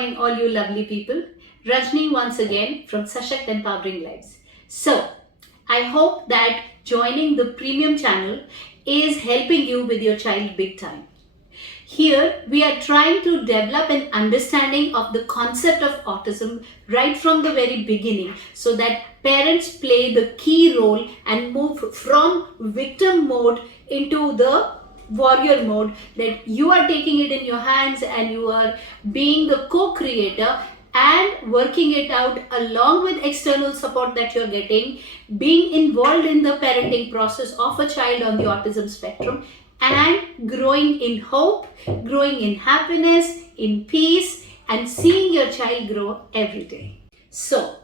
morning, all you lovely people. Rajni once again from Sashakt Empowering Lives. So, I hope that joining the premium channel is helping you with your child big time. Here, we are trying to develop an understanding of the concept of autism right from the very beginning so that parents play the key role and move from victim mode into the warrior mode, that you are taking it in your hands and you are being the co-creator and working it out along with external support that you're getting, being involved in the parenting process of a child on the autism spectrum, and growing in hope, growing in happiness, in peace, and seeing your child grow every day. So,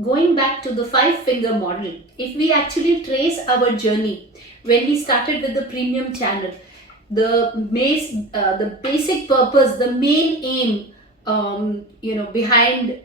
going back to the 5-finger model, if we actually trace our journey when we started with the premium channel, the basic purpose, the main aim, behind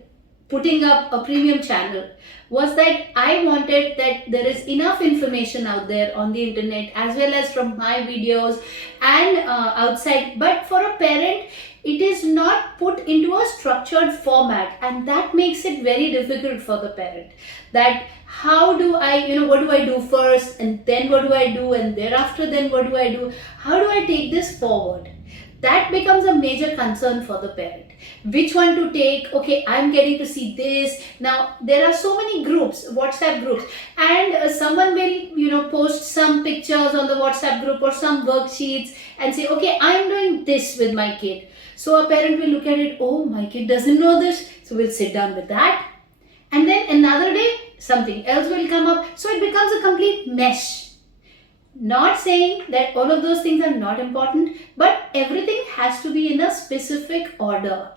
putting up a premium channel was that I wanted that there is enough information out there on the internet as well as from my videos and outside, but for a parent it is not put into a structured format, and that makes it very difficult for the parent. That how do I, what do I do first, and then what do I do, and thereafter then what do I do? How do I take this forward? That becomes a major concern for the parent. Which one to take? Okay, I'm getting to see this. Now, there are so many groups, WhatsApp groups, and someone will, post some pictures on the WhatsApp group or some worksheets and say, okay, I'm doing this with my kid. So a parent will look at it, oh, my kid doesn't know this. So we'll sit down with that. And then another day, something else will come up. So it becomes a complete mesh. Not saying that all of those things are not important, but everything has to be in a specific order,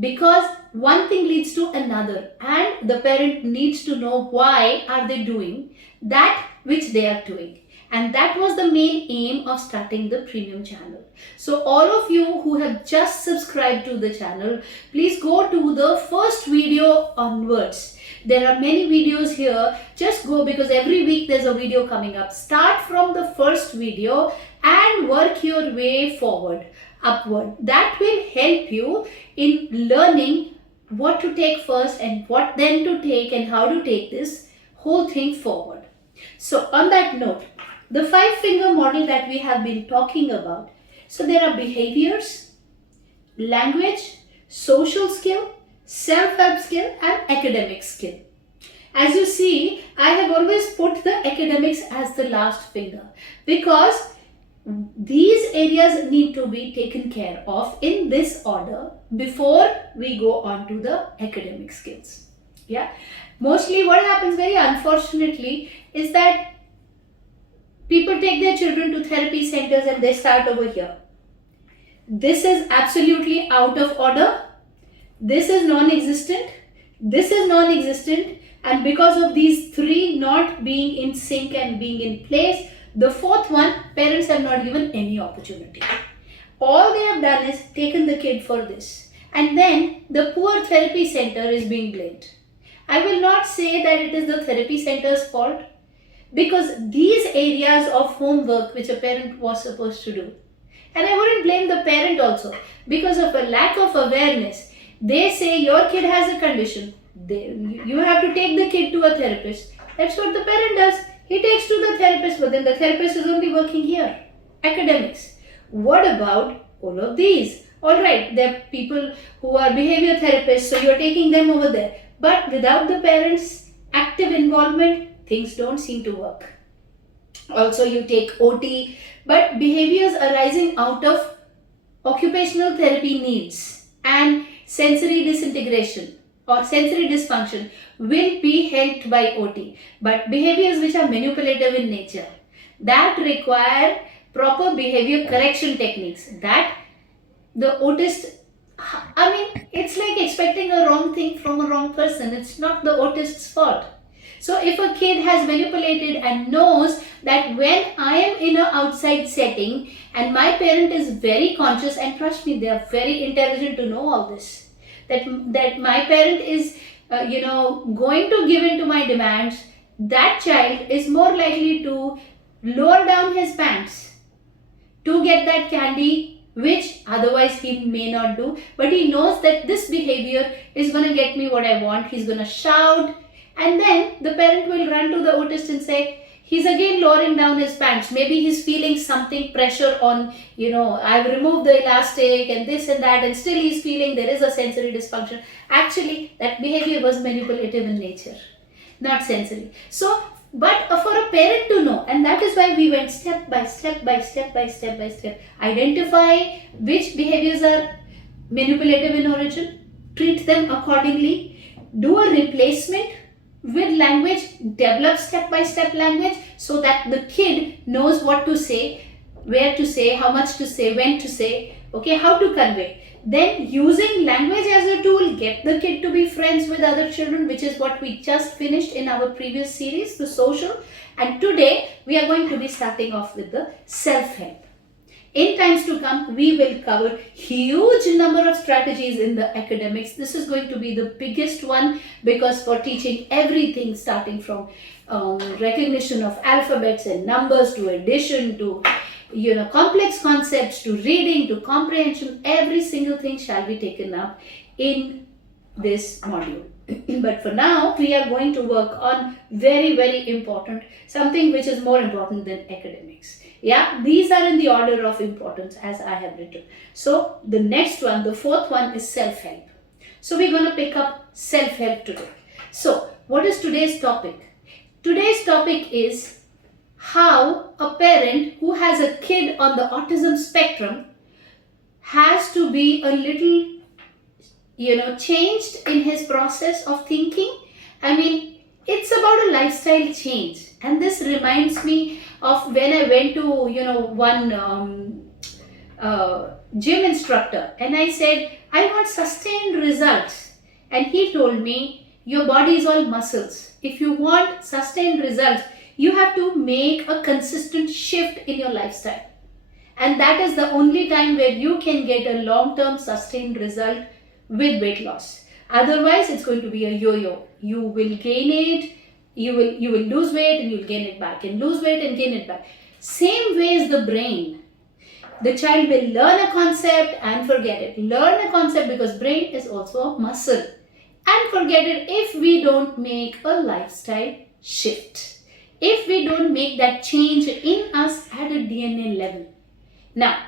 because one thing leads to another and the parent needs to know why are they doing that which they are doing. And that was the main aim of starting the premium channel. So all of you who have just subscribed to the channel, please go to the first video onwards. There are many videos here. Just go, because every week there's a video coming up. Start from the first video and work your way forward, upward. That will help you in learning what to take first and what then to take and how to take this whole thing forward. So on that note, the 5-finger model that we have been talking about. So there are behaviors, language, social skill, self-help skill, and academic skill. As you see, I have always put the academics as the last finger, because these areas need to be taken care of in this order before we go on to the academic skills. Yeah, mostly what happens, very unfortunately, is that people take their children to therapy centers and they start over here. This is absolutely out of order. This is non-existent. This is non-existent. And because of these three not being in sync and being in place, the fourth one, parents have not given any opportunity. All they have done is taken the kid for this. And then the poor therapy center is being blamed. I will not say that it is the therapy center's fault, because these areas of homework which a parent was supposed to do, and I wouldn't blame the parent also, because of a lack of awareness. They say your kid has a condition, you have to take the kid to a therapist. That's what the parent does. He takes to the therapist, but then the therapist is only working here. Academics. What about all of these? Alright, there are people who are behavior therapists, so you're taking them over there. But without the parents' active involvement, things don't seem to work. Also, you take OT, but behaviors arising out of occupational therapy needs and sensory disintegration or sensory dysfunction will be helped by OT. But behaviors which are manipulative in nature, that require proper behavior correction techniques, that the autist, it's like expecting a wrong thing from a wrong person. It's not the autist's fault. So if a kid has manipulated and knows that when I am in an outside setting and my parent is very conscious, and trust me, they are very intelligent to know all this, that my parent is going to give in to my demands, that child is more likely to lower down his pants to get that candy which otherwise he may not do, but he knows that this behavior is going to get me what I want. He's going to shout, and then the parent will run to the autist and say, he's again lowering down his pants. Maybe he's feeling something pressure on, I've removed the elastic and this and that, and still he's feeling there is a sensory dysfunction. Actually, that behavior was manipulative in nature, not sensory. So, but for a parent to know, and that is why we went step by step by step by step by step. Identify which behaviors are manipulative in origin, treat them accordingly, do a replacement with language, develop step-by-step language so that the kid knows what to say, where to say, how much to say, when to say, okay, how to convey. Then using language as a tool, get the kid to be friends with other children, which is what we just finished in our previous series, the social. And today we are going to be starting off with the self-help. In times to come, we will cover huge number of strategies in the academics. This is going to be the biggest one, because for teaching everything starting from recognition of alphabets and numbers to addition to complex concepts to reading to comprehension, every single thing shall be taken up in this module. But for now, we are going to work on very, very important, something which is more important than academics. Yeah, these are in the order of importance as I have written. So the next one, the fourth one, is self-help. So we're going to pick up self-help today. So what is today's topic? Today's topic is how a parent who has a kid on the autism spectrum has to be a little changed in his process of thinking. I mean, it's about a lifestyle change. And this reminds me of when I went to, one gym instructor, and I said, I want sustained results. And he told me, your body is all muscles. If you want sustained results, you have to make a consistent shift in your lifestyle. And that is the only time where you can get a long-term sustained result with weight loss. Otherwise, it's going to be a yo-yo. You will gain it, you will lose weight and you'll gain it back, and lose weight and gain it back. Same way is the brain. The child will learn a concept and forget it. Learn a concept, because brain is also a muscle, and forget it if we don't make a lifestyle shift. If we don't make that change in us at a DNA level. Now,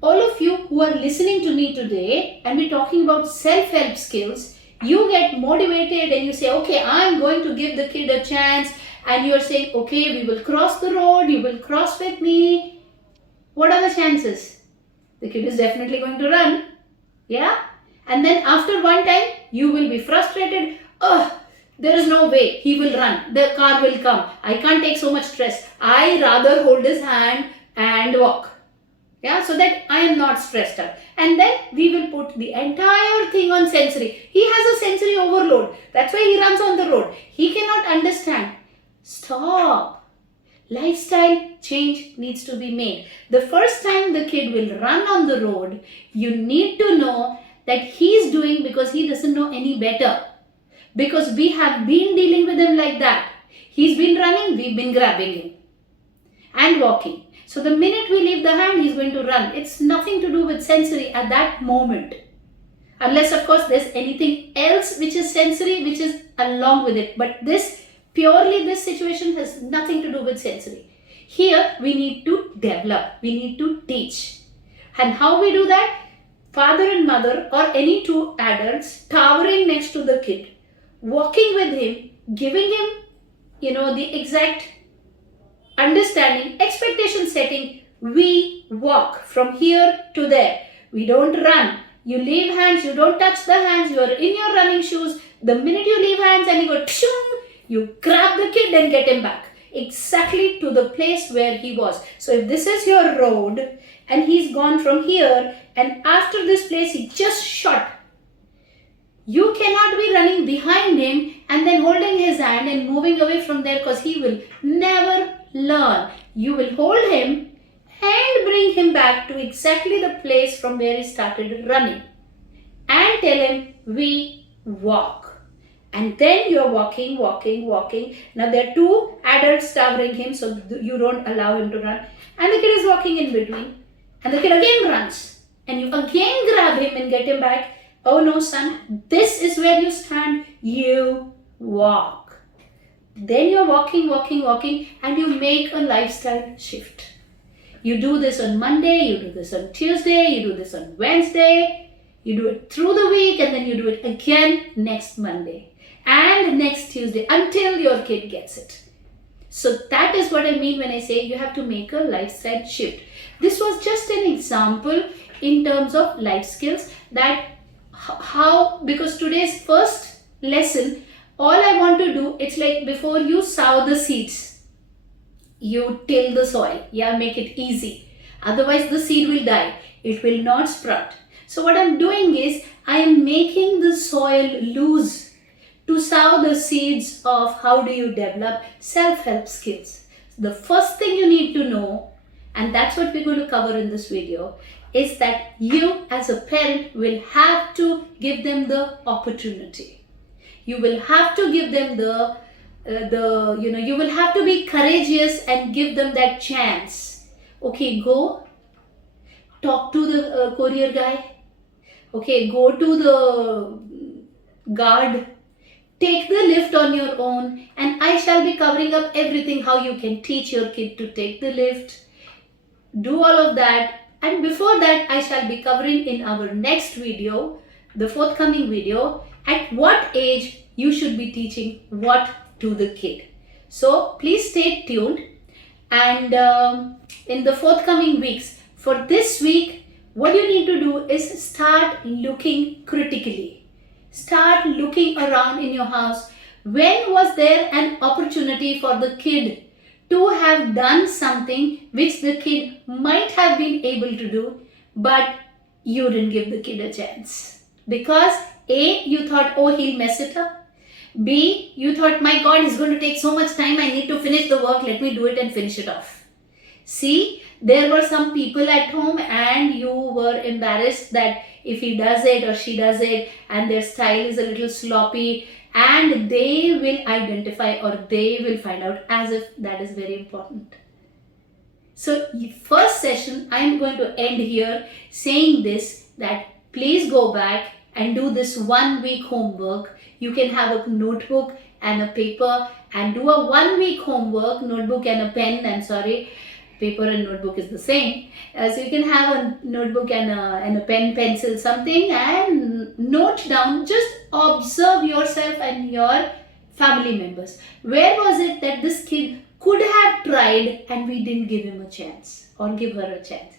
all of you who are listening to me today, and we're talking about self-help skills, you get motivated and you say, okay, I'm going to give the kid a chance, and you're saying, okay, we will cross the road, you will cross with me. What are the chances? The kid is definitely going to run. Yeah? And then after one time, you will be frustrated. Oh, there is no way he will run. The car will come. I can't take so much stress. I rather hold his hand and walk. Yeah, so that I am not stressed out. And then we will put the entire thing on sensory. He has a sensory overload. That's why he runs on the road. He cannot understand. Stop. Lifestyle change needs to be made. The first time the kid will run on the road, you need to know that he's doing because he doesn't know any better. Because we have been dealing with him like that. He's been running, we've been grabbing him and walking. So the minute we leave the hand, he's going to run. It's nothing to do with sensory at that moment. Unless, of course, there's anything else which is sensory, which is along with it. But this situation has nothing to do with sensory. Here, we need to develop. We need to teach. And how we do that? Father and mother, or any two adults, towering next to the kid, walking with him, giving him, the exact understanding, expectation setting. We walk from here to there. We don't run. You leave hands, you don't touch the hands, you are in your running shoes. The minute you leave hands and you go, you grab the kid and get him back exactly to the place where he was. So if this is your road and he's gone from here, and after this place he just shot, you cannot be running behind him and then holding his hand and moving away from there, because he will never learn. You will hold him and bring him back to exactly the place from where he started running, and tell him, we walk. And then you're walking. Now there are two adults towering him, so you don't allow him to run, and the kid is walking in between. And the kid again runs. And you again grab him and get him back. Oh no, son, this is where you stand. You walk. Then you're walking, and you make a lifestyle shift. You do this on Monday, you do this on Tuesday, you do this on Wednesday, you do it through the week, and then you do it again next Monday and next Tuesday until your kid gets it. So that is what I mean when I say you have to make a lifestyle shift. This was just an example in terms of life skills, that how, because today's first lesson, all I want to do, it's like before you sow the seeds, you till the soil, make it easy. Otherwise the seed will die, it will not sprout. So what I'm doing is, I am making the soil loose to sow the seeds of how do you develop self-help skills. The first thing you need to know, and that's what we're going to cover in this video, is that you as a parent will have to give them the opportunity. You will have to give them you will have to be courageous and give them that chance. Okay, go talk to the courier guy. Okay, go to the guard. Take the lift on your own, and I shall be covering up everything, how you can teach your kid to take the lift. Do all of that. And before that, I shall be covering in our next video, the forthcoming video, at what age you should be teaching what to the kid. So please stay tuned. And in the forthcoming weeks, for this week, what you need to do is start looking critically. Start looking around in your house. When was there an opportunity for the kid to have done something which the kid might have been able to do, but you didn't give the kid a chance? Because A, you thought, oh, he'll mess it up. B, you thought, my God, it's going to take so much time, I need to finish the work, let me do it and finish it off. C, there were some people at home and you were embarrassed that if he does it or she does it and their style is a little sloppy, and they will identify or they will find out, as if that is very important. So first session, I am going to end here saying this, that please go back and do this 1 week homework. You can have a notebook and a paper and do a 1 week homework, notebook and a pen, paper and notebook is the same. So you can have a notebook and a pen, pencil, something, and note down, just observe yourself and your family members. Where was it that this kid could have tried and we didn't give him a chance or give her a chance?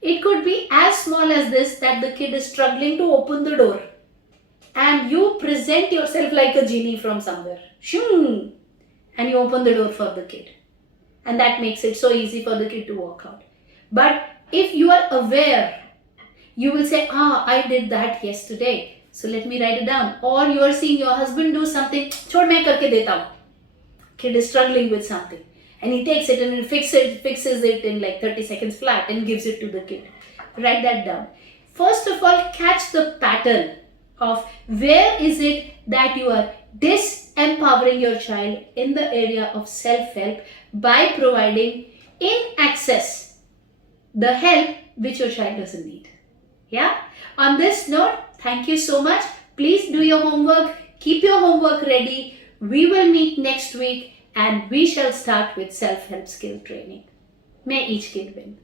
It could be as small as this, that the kid is struggling to open the door and you present yourself like a genie from somewhere. Shoo! And you open the door for the kid. And that makes it so easy for the kid to walk out. But if you are aware, you will say, I did that yesterday, so let me write it down. Or you are seeing your husband do something, chhod main karke deta hu. Kid is struggling with something, and he takes it and he fixes it in like 30 seconds flat and gives it to the kid. Write that down. First of all, catch the pattern of where is it that you are disempowering your child in the area of self-help by providing in excess the help which your child doesn't need. On this note, thank you so much. Please do your homework. Keep your homework ready. We will meet next week and we shall start with self-help skill training. May each kid win.